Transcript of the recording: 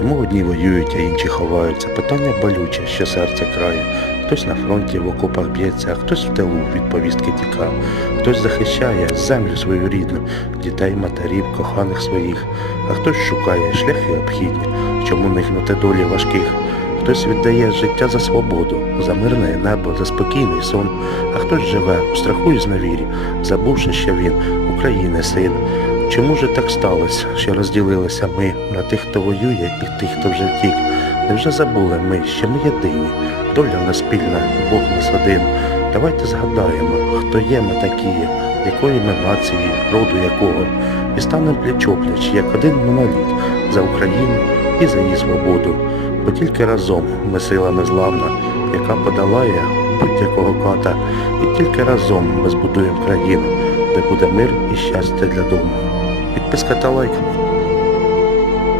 Чому одні воюють, а інші ховаються? Питання болюче, що серце крає. Хтось на фронті в окопах б'ється, а хтось в тилу від повістки тікав. Хтось захищає землю свою рідну, дітей, матерів, коханих своїх, а хтось шукає шляхи обхідні, щоб уникнути долі важких. Хтось віддає життя за свободу, за мирне небо, за спокійний сон, а хтось живе у страху і зневірі, забувши, що він України син. Чому ж так сталося, що розділилися ми на тих, хто воює, і тих, хто вже втік? Невже забули ми, що ми єдині? Доля в нас спільна, Бог нас один. Давайте згадаємо, хто є ми такі, якої ми нації, роду якого, і станемо пліч-опліч, як один моноліт за Україну і за її свободу. Бо тільки разом ми сила незламна, яка подолає будь-якого ката, і тільки разом ми збудуємо країну, де буде мир і щастя для дому. Підписка та лайк.